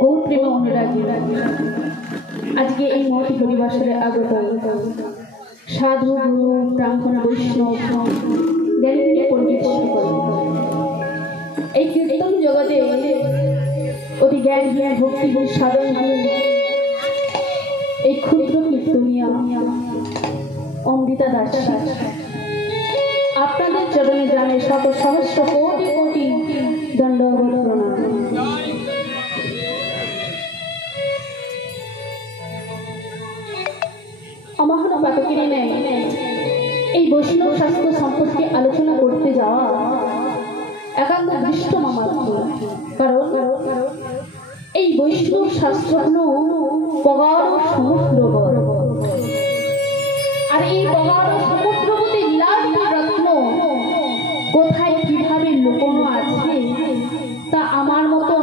গৌর প্রেম অনুরাগী আজকে এই মহতি পরিবাসরে আগত সাধু গুরু ব্রাহ্মণ বৈষ্ণব জ্ঞানী পণ্ডিত এই কীর্তন জগতে অতি জ্ঞান ভক্তি সাধন এই ক্ষুদ্র কীর্তনিয়া অমৃতা দাস আপনাদের চরণে জানে শত সহস্র কোটি কোটি দণ্ডবত প্রণাম। অমহান পাঠকের নেয় এই বৈষ্ণব শাস্ত্র সম্পর্কে আলোচনা করতে যাওয়া একান্ত দৃষ্ট মামাত্র, কারণ এই বৈষ্ণব শাস্ত্র হলো প্রগাঢ় সমুদ্র, আর এই প্রগাঢ় সমুদ্রবতী লীলাবতী রত্ন কোথায় কিভাবে লুকোনো আছে তা আমার মতন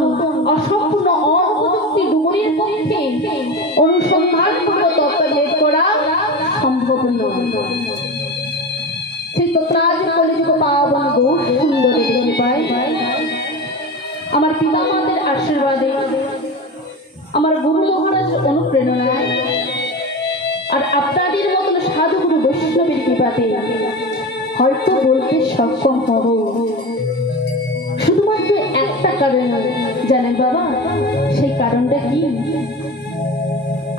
অসম্পূর্ণ অনুপযুক্তি ডুবুরির পক্ষে অনুসন্ধান পূর্বক তত্ত্বভেদ করা সম্ভব নয়। সেই তত্রাজ কলিযুগ পাবন গৌর সুন্দরী কৃপায় আমার পিতামাতাদের আশীর্বাদে আমার গুরু মহারাজ অনুপ্রেরণায় আর আপনাদের মতন সাধুগুরু বৈষ্ণবের কৃপাতে হয়তো বলতে সক্ষম হব। শুধুমাত্র একটা কারণ জানেন বাবা, সেই কারণটা কি?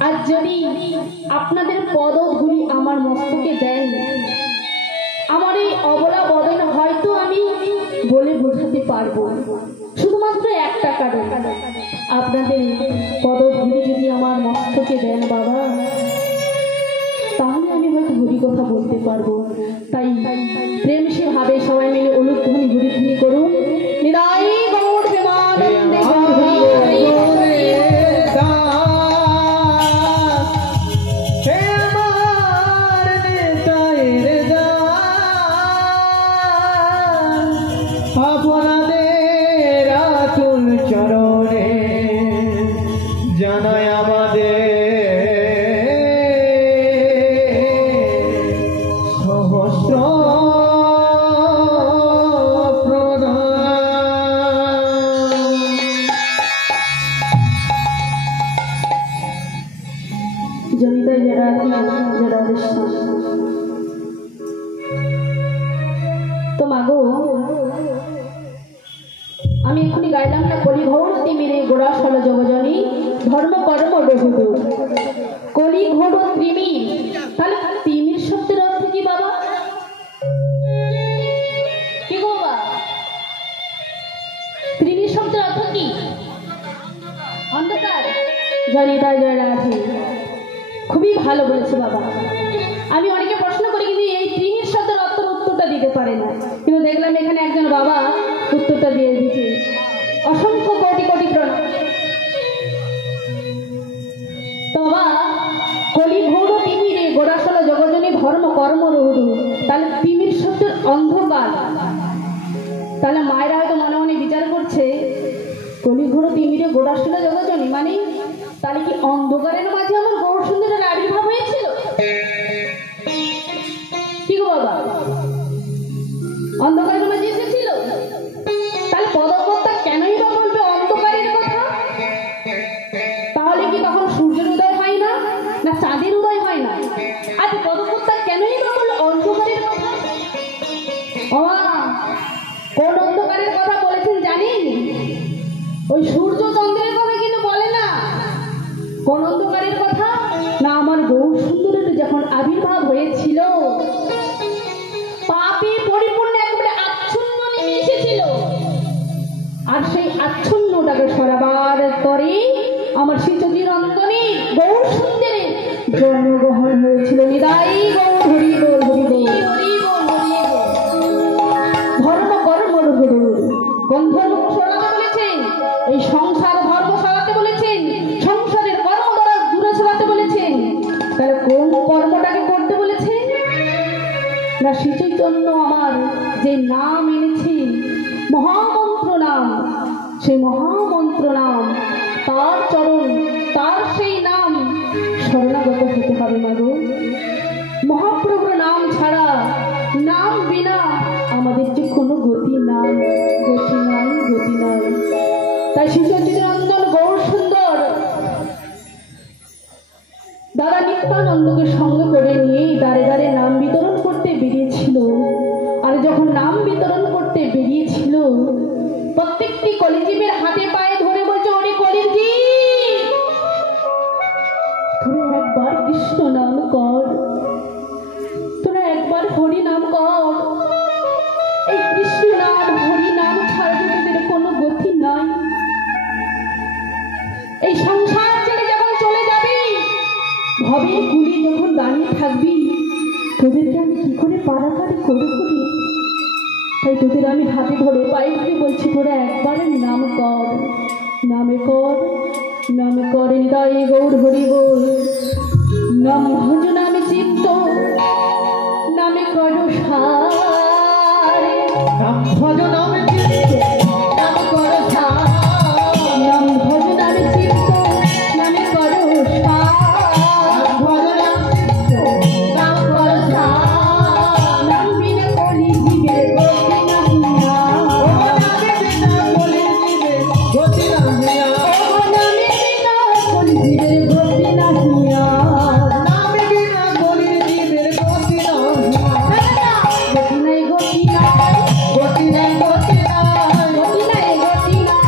আজ যদি আপনাদের পদগুলি আমার মস্তকে দেন, আমার এই অবলা বদন হয়তো আমি বলে বোঝাতে পারবো। শুধুমাত্র একটা কারণ, আপনাদের পদগুলি যদি আমার মস্তকে দেন বাবা, তাহলে আমি হয়তো হরি কথা বলতে পারবো। তাই প্রেম সে ভাবে সবাই মিলে অনুধ্বনি হরিধ্বনি করুন। নিতাই গৌর প্রেমানন্দে আমি এক্ষুনি গাইলাম না, কলি ঘোর তিমিরে গোড়া সল জগজনী ধর্ম কর্ম বহু কলি ঘোর ত্রিমি। তাহলে তিমির শব্দের অর্থ কি বাবা? কি গো বাবা, ত্রিমির শব্দের অর্থ কি? অন্ধকার। জানি তাই জয় রাধে, খুবই ভালো বলেছে বাবা। আমি অনেকে প্রশ্ন করি কিন্তু এই ত্রিমির শব্দের অর্থ উত্তরটা দিতে পারে না, কিন্তু দেখলাম এখানে একজন বাবা উত্তরটা দিয়ে দিচ্ছে। অসংখ্য কোটি কোটি প্রণাম। বাবা, কলি ঘোর তিমিরে গোড়াশল জগজনী ধর্ম কর্ম রহুরু, তাহলে তিমির শব্দের অন্ধকার। তাহলে মায়েরা হয়তো মনে মনে বিচার করছে কলি ঘোর তিমিরে গোড়াশল জগজনী মানে তাহলে কি অন্ধকারের মাঝে আমার গৌর সুন্দরের আবির্ভাব হয়েছিল? কি গো বাবা, অন্ধকারের মাঝে এসেছিল? তাহলে পদকর্তা কেনই বা বলবে অন্ধকারের কথা? তাহলে কি তখন সূর্যের উদয় হয় না, না চাঁদের উদয় হয় না? আজ পদকর্তা কেনই বা বললো অন্ধকারের কথা? কোন অন্ধকারের কথা বলেছেন জানেন? ওই সূর্য চন্দ্রের কথা কিন্তু বলে না। কোন অন্ধকারের কথা? না আমার গৌর সুন্দরের যখন আবির্ভাব হয়েছিল পাপে পরিপূর্ণ একেবারে আচ্ছন্ন নেমে এসেছিল, আর সেই আচ্ছন্নটাকে সরাবার তরে আমার শ্রীচন্দ্রের অন্তরে গৌর সুন্দরের জন্মগ্রহণ হয়েছিল। নিতাই গৌর হরি বল হরি বল হরি বল হরি বল। ধর্ম কর্ম রহুরু, গন্ধর্ব সরাতে বলেছেন, এই সংসার ধর্ম সরাতে বলেছেন, সংসারের কর্ম দ্বারা দূরে সরাতে বলেছেন। তাহলে কোন কর্মটাকে করতে বলেছেন? না শ্রীচৈতন্য আমার যে নাম এনেছি মহামন্ত্র নাম, সেই মহামন্ত্র নাম, তার চরণ, তার সেই নাম শরণাগত হতে হবে না গো। মহাপ্রভুর নাম ছাড়া, নাম বিনা আমাদের যে কোনো গতি নাই, গতি নাই, গতি নাই। তাই শিশুচিরঞ্জন গৌর সুন্দর দাদা নিত্যানন্দকে সঙ্গে করে নিয়ে দাঁড়ে দাঁড়ে নাম বিতরণ করতে বেরিয়েছিল। আর যখন নাম বিতরণ করতে বেরিয়েছিল, প্রত্যেকটি কলিজীবের হাতে পায়ে ধরে বলছে, ওরে কলিজীব, তোরা একবার কৃষ্ণ নাম কর, তোরা একবার হরি নাম কর। এই কৃষ্ণ নাম হরি নাম ছাড়া তোদের কোনো গতি নাই। এই সংসার ছেড়ে যখন চলে যাবি, ভবের কুলি যখন দাঁড়িয়ে থাকবি, তোদেরকে আমি কি করে পারাপারি করবো? তাই তোদের আমি হাতে ধরে পায়ে ধরে বলছি, তোরা একবারের নাম কর, নামে কর, নামে কর হৃদয় গৌর হরি বল। নাম ভজ নামে চিত্ত, নামে কর সারে, নাম ভজ নামে চিত্ত, নামে কর সারে, নাম ভজ নামে চিত্ত, নামে কর সারে, নাম ভজ নামে চিত্ত, নাম কর সারে। নাম বিনা কলি জীবের গতি নাহিয়া, নামে বিনা কলি জীবের গতি নাহিয়া, নামে বিনা কলি জীবের গতি নাহিয়া, নামে বিনা কলি জীবের গতি নাহিয়া। গতি নাই গতি নাই, গতি নাই গতি নাই, গতি নাই গতি নাই,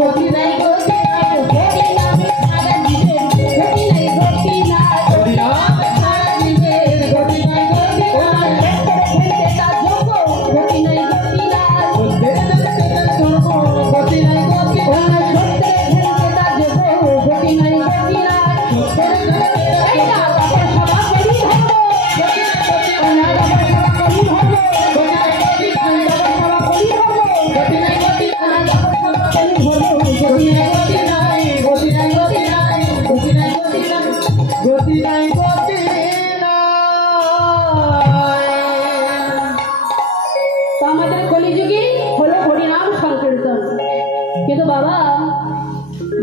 গতি নাই গতি নাই, হরি নামে সারা জীবের গতি নাই গতি নাই, হরি নামে সারা জীবের গতি নাই গতি নাই। ফেলতে তার যোগ্য গতি নাই গতি নাই, ফেলতে তার যোগ্য গতি নাই গতি নাই, সত্যে ফেলতে তার যোগ্য গতি নাই গতি নাই, এইটা বাবার সভা করি ধরবো, গতি নাই গতি নাই, বাবার সভা করি ধরবো, গতি নাই গতি নাই, বাবার সভা করি ধরবো, গতি নাই গতি নাই, বাবার সভা করি ধরবো, গতি নাই গতি নাই, গতি নাই গতি নাই, গতি নাই গতি নাই, গতি নাই গতি নাই। তো আমাদের কলিযুগে হলো হরিনাম সংকীর্তন। কিন্তু বাবা,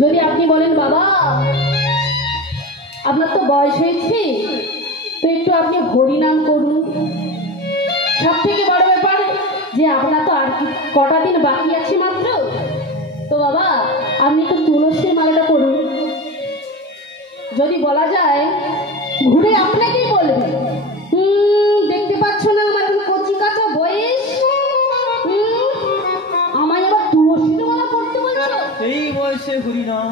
যদি আপনি বলেন বাবা আপনার তো বয়স হয়েছে, তো একটু আপনি হরিনাম করুন, সব থেকে বড় ব্যাপার যে আপনার তো আর কটা দিন বাকি আছে মাত্র, তো বাবা আপনি তো তুলসীর মালাটা করুন। যদি বলা যায় ঘুরে আপনাকেই বলবে, দেখতে পাচ্ছ না আমার এখন কচি কাঁচা বয়স, আমায় আবার তুলসীর মালা করতে বলছো? এই বয়সে হরিনাম,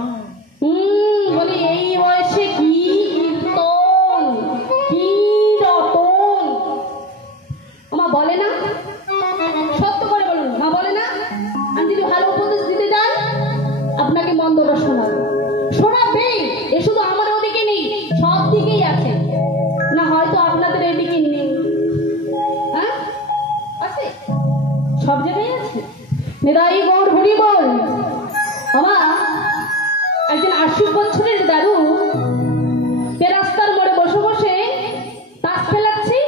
বলে এই বয়সে কি কীর্তন, কি রতন। মা বলে না, সত্য করে বলুন, মা বলে না? আমি যদি ভালো উপদেশ দিতে যাই আপনাকে মন্দটা শোনাবে, শোনাবে। এ শুধু আমার ওদিকে নেই, সব দিকেই আছে, না হয়তো আপনাদের এদিকে নেই, হ্যাঁ আছে, সব জায়গায় আছে। নিতাই গৌর হরি বল। আমার একজন 80 বছরের দাদু রাস্তার মোড়ে বসে বসে তাস খেলাচ্ছে,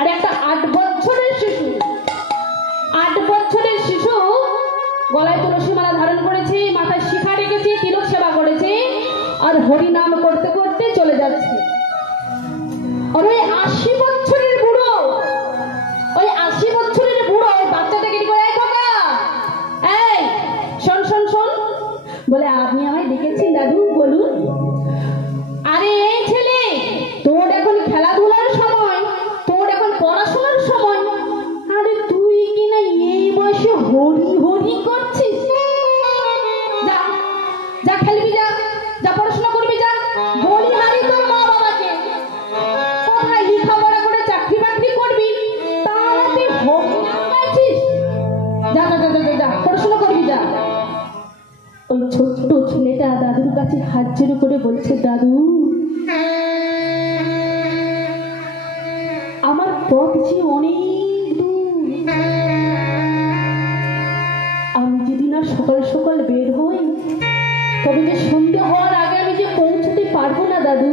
আর একটা 8 বছরের শিশু, 8 বছরের শিশু গলায় তুলসী মালা ধারণ করেছে, মাথায় শিখা রেখেছে, তিলক সেবা করেছে, আর হরিনাম করতে করতে চলে যাচ্ছে। আর ওই 80 বছরের বুড়ো, ওই 80 বছরের বুড়ো ওই বাচ্চাটাকে কি করে, খোকা এই শোন শোন শোন, বলে আপনি আমায় ডেকেছেন দাদু, বলুন। আরে এই ছেলে, তোর এখন খেলাধুলার সময়, তোর এখন পড়াশোনার সময়, আরে তুই কি না এই বয়সে হরি হরি করছিস? যা যা খেলবি, যা যা পড়াশোনা করবি, যা বলি হারি তোর মা বাবাকে, কোথায় লেখাপড়া করে চাকরি বাকরি করবি, তাহলে তুই হরি নাম গাইছিস? যা যা যা যা পড়াশোনা করবি, যা। ওই ছোট্ট ছেলেটা দাদুর কাছে হাত জোড় করে বলছে, দাদু আমার পথ যে অনেক দূর, আমি যদি না সকাল সকাল বের হই, তবে যে সন্ধ্যে হওয়ার আগে আমি যে পৌঁছতে পারবো না দাদু।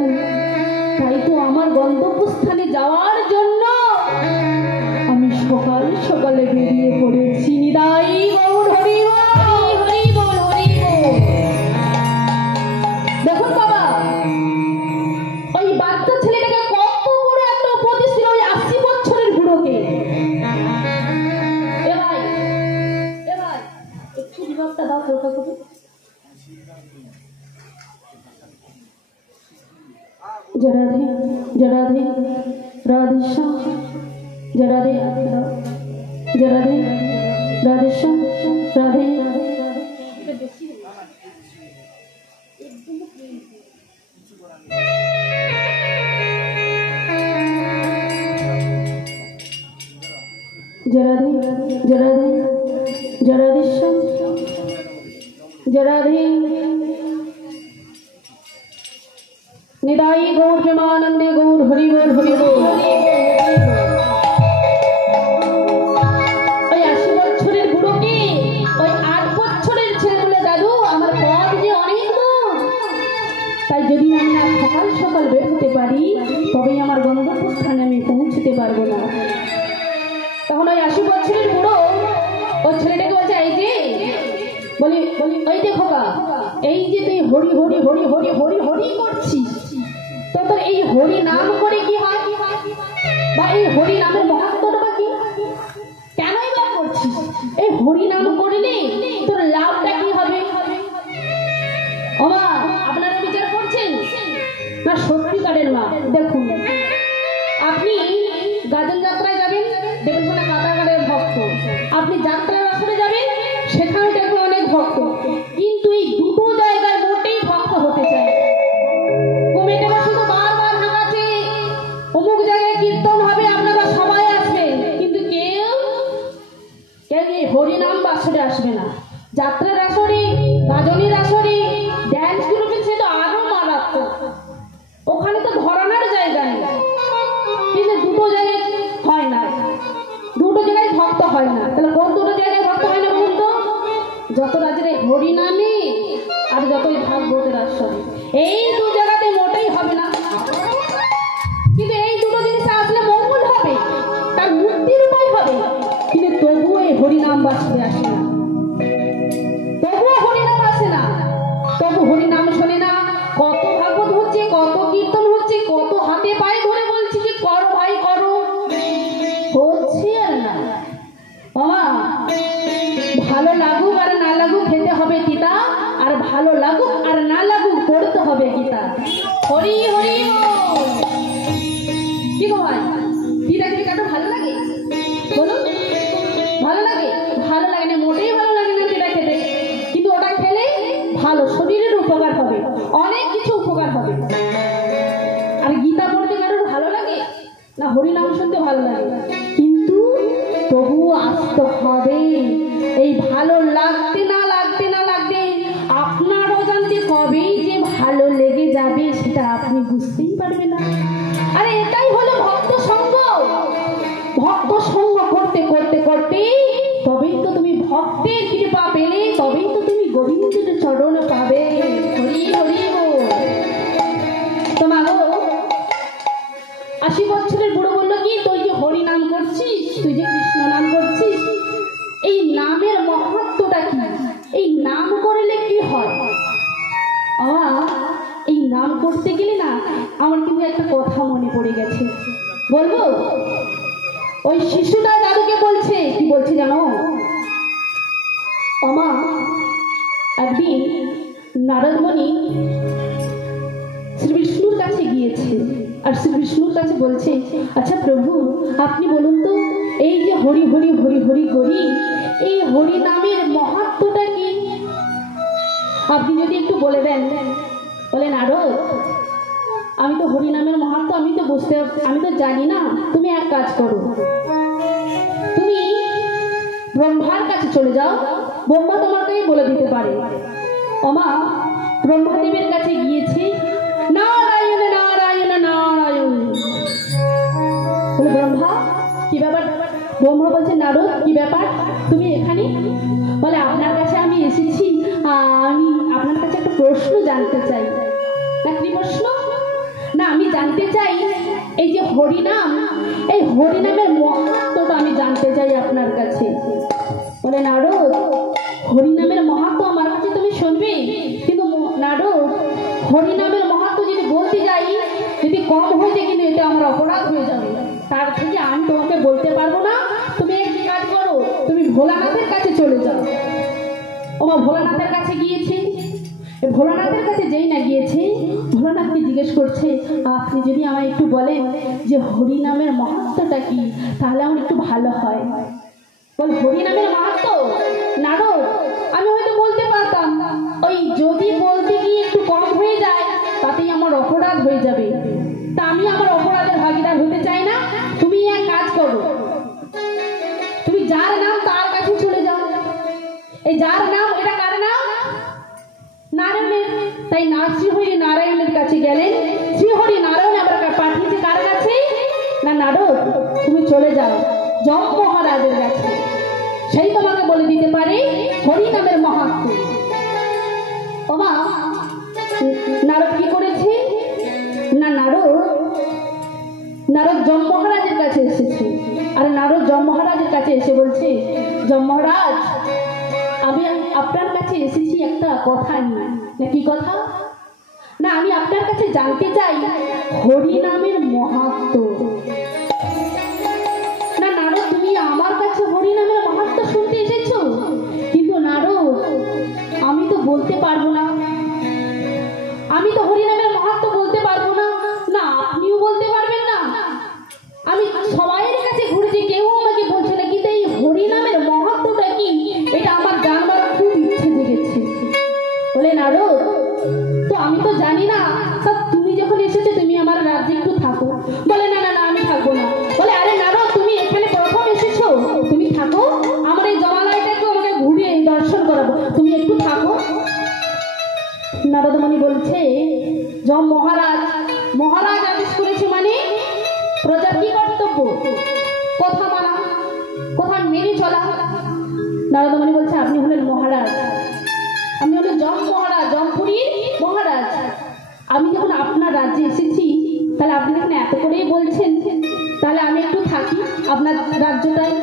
তাই তো আমার গন্তব্যস্থানে যাওয়ার জন্য আমি সকাল সকালে বেরিয়ে পড়েছি। নিতাই গৌর হরি বল, হরি বল, হরি বল। দেখুন বাবা, ওই বাচ্চা ছেলেটাকে কত বড় একটা উপদেশ ছিল ওই 80 বছরের বুড়োকে। এ ভাই একটু আশীর্বাদটা দাও কৃপা করে। जय राधे जय राधे राधे श्याम जय राधे जय राधे राधे श्याम राधे जय राधे जय राधे जय राधे श्याम जय राधे निदाई गौर प्रेमानंदे गौर हरि बोल हरि बोल। ওই 80 বছরের বুড়োকে ওই 8 বছরের ছেলে বলে দাদু আমার পথ যে অনেক দূর, তাই যদি আমি না সকাল সকাল বের হতে পারি তবেই আমার গন্তব্য স্থানে আমি পৌঁছতে পারবো না। তখন ওই 80 বছরের বুড়ো ওই ছেলেটাকে বলছে এই যে বলি ওই যে খোকা, এই যে তুই হরি হরি হরি হরি হরি হরি করছিস, তো তোর এই হরি নাম করে কি হয়, বা এই হরি নামের মহত্বটা বা কি, কেনই বা করছিস? এই হরি নাম করলে তোর লাভটা কি হবে? ওমা আপনারা বিচার করছেন না সত্যিকারের মা? দেখুন, আপনি গাজন যাত্রায় যাবেন, দেখবেন না কাটাগাড়ের ভক্ত, আপনি যাত্রার আসরে যাবেন, সেখানে দেখবেন অনেক ভক্ত, কিন্তু এই দুটো জায়গায় মোটেই ভক্ত হতে চায়। কমিটিরা শুধু বারবার হাঁকাচ্ছে অমুক জায়গায় কীর্তন হবে, আপনারা সবাই আসবেন, কিন্তু কেউ এই হরিনাম আসরে আসবে না। যাত্রার আসরে, গাজনের আসরে, ড্যান্স গ্রুপে সে তো আরো মারাত্মক, ওখানে তো ধরানোর জায়গা নেই, কিন্তু দুটো জায়গায় হয় না, দুটো জায়গায় ভক্ত হয় না। তাহলে কোন দুটো জায়গায় ভক্ত হয় না বলুন তো? যত রাজ্যের হরিনামে আর যতই ভাগবতের আসরে, এই দু জায়গাতে মোটেই হবে না। কিন্তু এই দুটো জিনিস আসলে মঙ্গল হবে, তার মুক্তির উপায় হবে, কিন্তু তবুও এই হরিনাম বাসতে আসে না, তবুও হরিনাম আসে না, তবু হরিনাম শোনে না। কত ভাগবত হচ্ছে, কত কীর্তন হচ্ছে, কত হাতে পায়ে ধরে বলছি যে করো ভাই করো, হচ্ছে আর না। বাবা ভালো লাগুক আর না লাগুক খেতে হবে তিতা, আর ভালো লাগুক আর না লাগুক পড়তে হবে গীতা। হরি হরি বল। কি গো ভাই, তিতা কি কাটো ভালো লাগে বলুন? ভালো লাগে? ভালো লাগে না, মোটেই ভালো লাগে না তিতা খেতে, কিন্তু ওটা খেলে ভালো শরীরের উপকার হবে, অনেক কিছু উপকার হবে। আর গীতা পড়তে কারোর ভালো লাগে না? হরিনাম শুনতে ভালো লাগে, কিন্তু তবুও আসতে হবে। এই ভালো লাগতে না লাগতে না লাগতে আপনার অজান্তে কবেই যে ভালো লেগে যাবে সেটা আপনি বুঝতেই পারবেন না। আরে এটাই হলো ভক্ত সঙ্গ। ভক্ত সঙ্গ করতে করতে করতে তবেই তো তুমি ভক্তের কৃপা পেলে, তবেই তো তুমি গোবিন্দের চরণ পাবে। হরি হরি বল। তোমার 80 বছরের বুড়ো বললো কি, তুই যে হরি নাম করছিস, তুই যে কৃষ্ণ নাম করছিস, এই নামের মহত্বটা কি? এই নাম করলে কি হয়? এই নাম করতে গেলে না আমার কিন্তু একটা কথা মনে পড়ে গেছে, বলবো? ওই শিশুটা দাদুকে বলছে, কি বলছে জানো? আমা একদিন নারদমণি শ্রী বিষ্ণুর কাছে গিয়েছে, আর শ্রী বিষ্ণুর কাছে বলছে, আচ্ছা প্রভু আপনি বলুন তো, এই যে হরি হরি হরি হরি করি, এই হরি নামের মহত্বটা কি? আপনি যদি একটু বলে দেন। বলে নারদ, আমি তো হরি নামের মহত্ব আমি তো জানি না, তুমি এক কাজ করো, তুমি ব্রহ্মার কাছে চলে যাও, ব্রহ্মা তোমাকেই বলে দিতে পারে। ওমা ব্রহ্মাদেবের কাছে গিয়েছে, নারায়ণ নারায়ণ নারায়ণ। বলে ব্রহ্মা কি ব্যাপার? ব্রহ্মা বলছে, নারদ কি ব্যাপার, তুমি এখানে? বলে আপনার কাছে আমি এসেছি, আমি আপনার কাছে একটা প্রশ্ন জানতে চাই। না কি প্রশ্ন? না আমি জানতে চাই এই যে হরিনাম, এই হরিনামের মহত্বটা আমি জানতে চাই আপনার কাছে। বলে নারদ হরিনামের মহত্ব আমার কাছে তুমি শুনবে, কিন্তু নারদ হরিনামের মহত্ব যদি বলতে যাই, যদি কম হয়েছে কিন্তু এটা আমার অপরাধ হয়ে যাবে, তার থেকে আমি তোমাকে বলতে পারবো না। তুমি এক কাজ করো, তুমি ভোলানাথের কাছে চলে যাও। ওমা ভোলানাথের কাছে গিয়েছে। ভোলানাথের কাছে যেই না গিয়েছে, ভোলানাথকে জিজ্ঞেস করছে, আপনি যদি আমায় একটু বলেন যে হরি নামের মাহাত্ম্যটা কি, তাহলে আমার একটু ভালো হয়। বল হরি নামের মাহাত্ম্য নারদ, আমি হয়তো বলতে পারতাম, ওই যদি বলতে গিয়ে একটু কম হয়ে যায় তাতেই আমার অপরাধ হয়ে যাবে। তা আমি আমার অপরাধের ভাগিদার হতে চাই না। তুমি এক কাজ করো, তুমি যার নাম তার কাছে চলে যাও। এই যার নাম, এটা কার নাম? নারায়ণের। তাই শ্রীহরি নারায়ণের কাছে গেলেন। শ্রীহরি নারায়ণ আবার পাঠিয়েছে কার কাছে? না নারদ, তুমি চলে যাও যম মহারাজের কাছে, সেই তোমাকে বলে দিতে পারে হরি নামের মাহাত্ম্য। ওমা নারদ কি করেছে? না নারদ যম মহারাজের কাছে এসেছে। আর নারদ যম মহারাজের কাছে এসে বলছে, যম মহারাজ, আমি আপনার কাছে এসেছি একটা কথা নিয়ে। না কি কথা? না আমি আপনার কাছে জানতে চাই হরি নামের মাহাত্ম্য। না নারদ, তুমি আমার কাছে হরি নামের মাহাত্ম্য শুনতে এসেছো? কিন্তু নারদ, আমি তো বলতে পারবো না, আমি তো হরি নামের মাহাত্ম্য বলতে পারবো না। না আপনিও বলতে পারবেন না। আমি সবাইয়ের কাছে ঘুরেছি, কেউ আমাকে বলছে না, কিন্তু এই হরি নামের মাহাত্ম্যটা কি এটা আমার জানবার খুব ইচ্ছে জেগেছে। বলে নারদ, তো আমি তো জানি না, তা তুমি যখন এসেছো তুমি আমার রাজ্যে একটু থাকো। বলে না না না, আমি থাকবো না। বলে আরে নারদ, তুমি এখানে প্রথম এসেছো, তুমি থাকো, আমার এই জমালয়টাকে আমাকে ঘুরে দর্শন করাবো, তুমি একটু থাকো। নারদমণি বলছে, যম মহারাজ আদেশ করেছে মানে প্রজার কি কর্তব্য? কথা মানা, কথা মেনে চলা। নারদমণি বলছে, আপনি হলেন মহারাজ, আপনি হলেন যম মহারাজ, যমপুরীর মহারাজ। আমি যখন আপনার রাজ্যে এসেছি, তাহলে আপনি যখন এত করেই বলছেন, তাহলে আমি একটু থাকি আপনার রাজ্যটায়,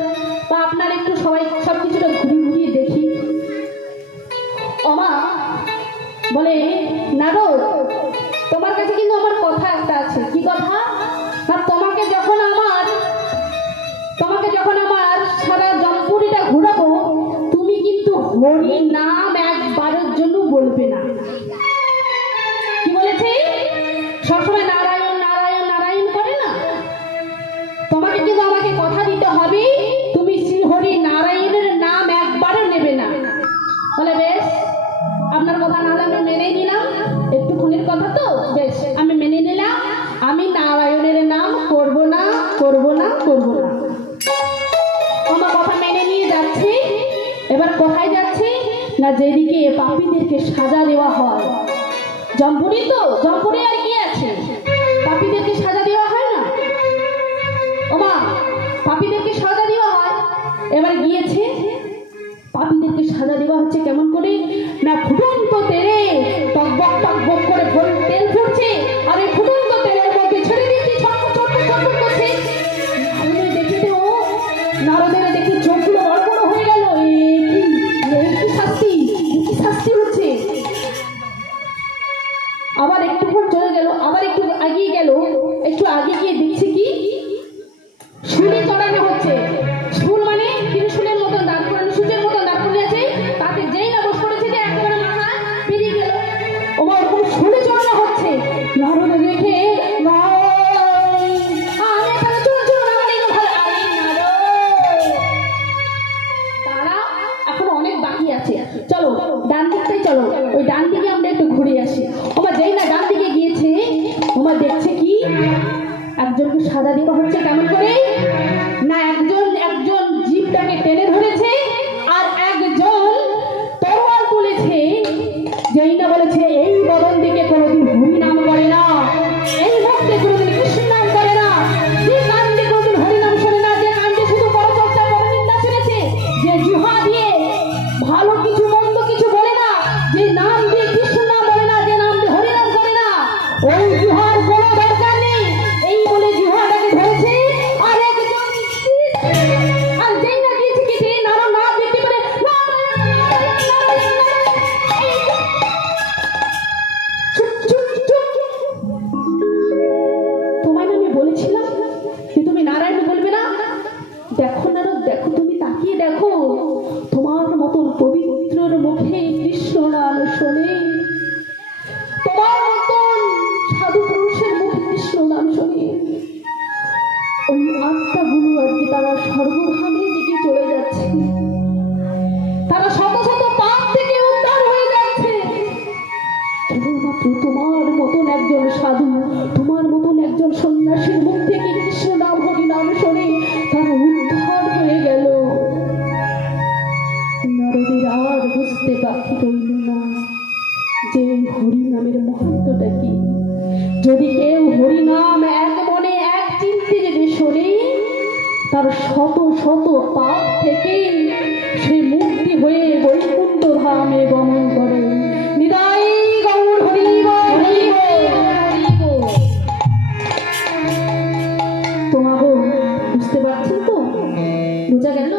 বা আপনার একটু সবাই সব কিছুটা ঘুরিয়ে দেখি। ওমা বলে, নারদ, তোমার কাছে কিন্তু আমার কথা একটা আছে। কি কথা? না তোমাকে যখন আমার সারা জমপুরিটা ঘুরাবো, তুমি কিন্তু হরি নাম একবারের জন্য বলবে না। কি বলেছে? সবসময় নারায়ণ নারায়ণ নারায়ণ করে না, তোমাকে কিন্তু আমাকে কথা দিতে হবে, তুমি শ্রীহরি নারায়ণের নাম একবারও নেবে না। বলে বেশ, আপনার কথা না আমি মেনে নিলাম, একটুখানির কথা তো, বেশ আমি মেনে নিলাম, আমি নারায়ণের নাম করব না। আমার কথা মেনে নিয়ে যাচ্ছি। এবার কোথায় যাচ্ছি? না যেদিকে পাপীদেরকে সাজা দেওয়া হয়। জমপুরি তো, জমপুরি আর কি আছে, পাপীদেরকে সাজা দেওয়া হয় না? ওমা পাপীদেরকে সাজা দেওয়া হয়। এবার গিয়েছে, পাপীদেরকে সাজা দেওয়া হচ্ছে কেমন করে? না ফুটন্ত তেলে টকবক করে তেল ফুটছে, আর এই ফুটন্ত তেলের মধ্যে ছেড়ে দিচ্ছি, ছটফট করছে। নারদের দেখে চোখগুলো বড় হয়ে গেল। কি শাস্তি হচ্ছে। আবার একটুক্ষণ চলে গেল, আবার একটু এগিয়ে গেল, একটু আগে গিয়ে দেখছি কি শুলি চড়ানো হচ্ছে। শুল মানে ত্রিশূলের মতন দাঁড় করানো, সূর্যের মতন দাঁড় করে আছে, তাতে যেই না বস করেছে যে একেবারে মাথা বেরিয়ে গেল। ওমা ওরকম শুলি চড়ানো হচ্ছে। নারদ দেখে চলো ডান দিকটাই চলো, ওই ডান দিকে আমরা একটু ঘুরে আসি। ওমা যেই না ডান দিকে গিয়েছে, ওমা দেখছে কি একজনকে সাজা দেওয়া হচ্ছে। কেমন করে? না একজন জিভটাকে টেনে ধরেছে, আর একজন তরোয়াল তুলেছে। যেই না বলেছে, এই বদন দিকে কোনোদিন হরি নাম করে না, এই মুখে কোনোদিন কৃষ্ণ নাম করে না, যে কান দিয়ে কোনোদিন হরি নাম শোনে না, যে কান দিয়ে শুধু পরচর্চা পরনিন্দা শুনেছে, যে জিহ্বা দিয়ে ভালো কিছু মন্দ কিছু বলে না, যে নাম দিয়ে কৃষ্ণ নাম বলে না, যে নাম দিয়ে হরি নাম করে না, ওই জিহ্বার কোনো দরকার নেই। এই বলে জিহ্বাটাকে ধরেছে, আর কৃষ্ণ নাম শোনে, তোমার মতন সাধু পুরুষের মুখে কৃষ্ণ নাম শোনে, ওই আত্মাগুলো আজকে তারা সর্বধামের দিকে চলে যাচ্ছে, তারা শত শত পাপ থেকে উদ্ধার হয়ে যাচ্ছে। কেবলমাত্র তোমার মতন একজন সাধু, তোমার মতন একজন সন্ন্যাসীর মুখ থেকে কৃষ্ণ নাম হরি নাম শোনে তারা উদ্ধার হয়ে গেল। নারদের আর বুঝতে বাকি রইল না যে হরি নামের মহত্বটা কি। যদি কেউ হরি নাম এক মনে এক চিন্তে যদি শোনে, তার শত শত পাপ থেকে সে মুক্তি হয়ে বৈকুণ্ঠ ধামে গমন করে। নিতাই গৌর হরি বল, হরি বল, হরি বল। তোমাগো বুঝতে পারছেন তো? বোঝা গেল?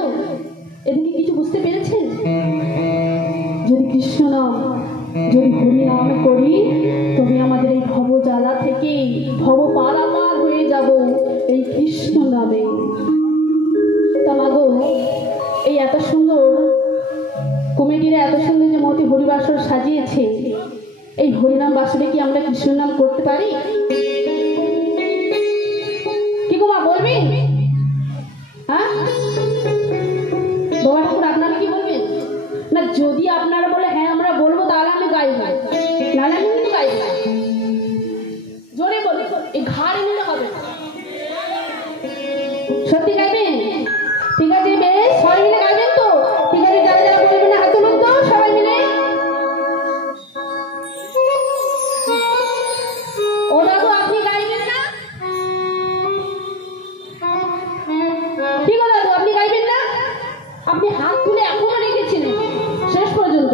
এদিকে কিছু বুঝতে পেরেছেন? যদি কৃষ্ণ নাম, যদি হরি নাম করি, তবে আমাদের এই ভব জ্বালা থেকে ভব পারাপার হয়ে যাব এই কৃষ্ণ নামে। তা মাগো, এই এত সুন্দর কমিটিরা এত সুন্দর যে মতি হরিবাসর সাজিয়েছে, এই হরিনাম বাসরে কি আমরা কৃষ্ণ নাম করতে পারি? কি গো মা, বলবেন? হ্যাঁ বাবা ঠাকুর, আপনারা কি বলবেন? না, যদি আপনারা বলে হ্যাঁ আমরা বলবো, তাহলে আমি গাইব, নাহলে আমি কিন্তু গাইব না। জোরে বলি, এই ঘাড়ে নিলে হবে না। সত্যি গাইবেন? ঠিক আছে, বেশ, সবাই মিলে গাইবেন তো? ঠিক আছে, যারা যারা বলবেন না হাত তুলুন তো সবাই মিলে। ও দাদু, আপনি গাইবেন না? ঠিক আছে দাদু, আপনি গাইবেন না? আপনি হাত তুলে এখনো রেখেছিলেন শেষ পর্যন্ত।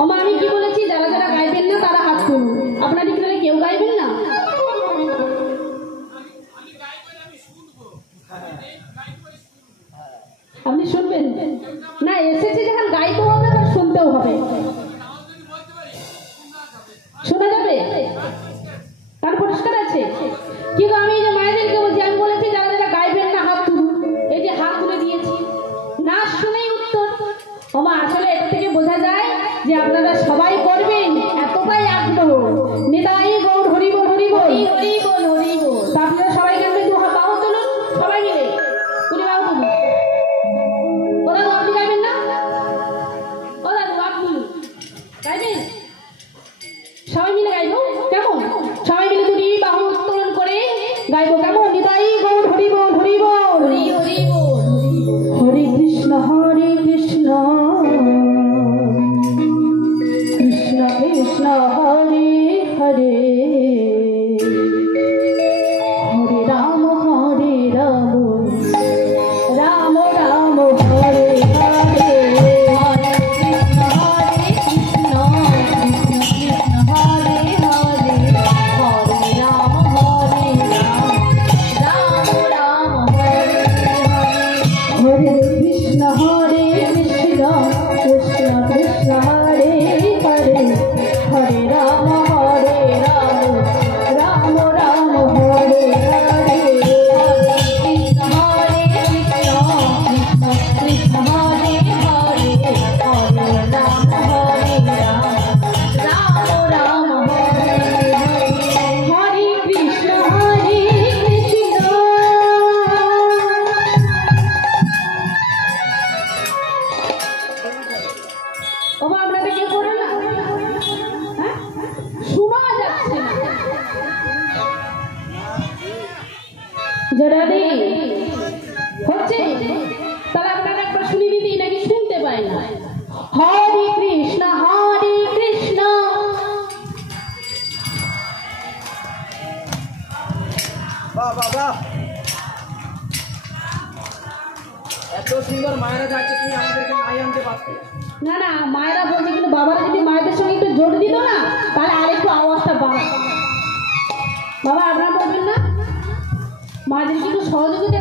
ওমা, আমি কি বলেছি? যারা যারা গাইবেন না তারা হাত তুলুন। আপনার এখানে কেউ গাইবেন না? আপনি শুনবেন না? এসেছে যখন গাইতে হবে, আবার শুনতেও হবে। শোনা যাবে? কার পরিষ্কার আছে? কিন্তু আমি এই যে মায়েদেরকে বলছি, আমি বলেছি যারা যারা গাইবেন না হাত তুলুন। এই যে হাত তুলে দিয়েছি, না শুনেই উত্তর। ওমা, আসলে এটা থেকে বোঝা যায় যে আপনারা সবাই করবেন, এতটাই আগ্রহ। নিতাই গৌর হরি বল, হরি বল, হরি বল, হরি বল। তা আপনারা সবাই কেমন দু হাত বাহু তুলুন, সবাই মিলে তুলে বাহু তুলুন। ও দাদু, আপনি গাইবেন না? ও দাদু, আপনি গাইবেন? সবাই মিলে গাইবো কেমন? সবাই মিলে দুটি বাহু উত্তোলন করে গাইবো কেমন? নিতাই গৌর হরি বল, হরি বল, হরি হরি বল। হরে কৃষ্ণ কৃষ্ণ কৃষ্ণ হরে হরে, হরে রাম রাম রাম হরে হরে, হরে কৃষ্ণ কৃষ্ণ কৃষ্ণ হরে হরে, হরে রাম রাম রাম হরে হরে। হরে কৃষ্ণ কৃষ্ণ কৃষ্ণ হরে হরে, হরে রাম রাম রাম হরে হরে, হরে কৃষ্ণ কৃষ্ণ কৃষ্ণ হরে হরে, হরে রাম রাম হরে হরে। হরে কৃষ্ণ কৃষ্ণ। ওমা, আপনারা কেউ করে না? হ্যাঁ, শোনা যাচ্ছে না। জোরাদি হচ্ছে, তাহলে আপনারা একবার শুনে নিতেই নাকি শুনতে পায় না? হরে কৃষ্ণ কৃষ্ণ। বাহ বাহ বাহ, এত সুন্দর মায়েরা যাচ্ছে, তুমি আমাদেরকে নাই আনতে পারতে। না না, মায়েরা বলছে, কিন্তু বাবারা যদি মায়েদের সঙ্গে একটু জোর দিত না, তাহলে আরেকটু আওয়াজটা বাড়াতো। বাবা, আপনারা বলবেন না? মায়েদেরকে একটু সহযোগিতা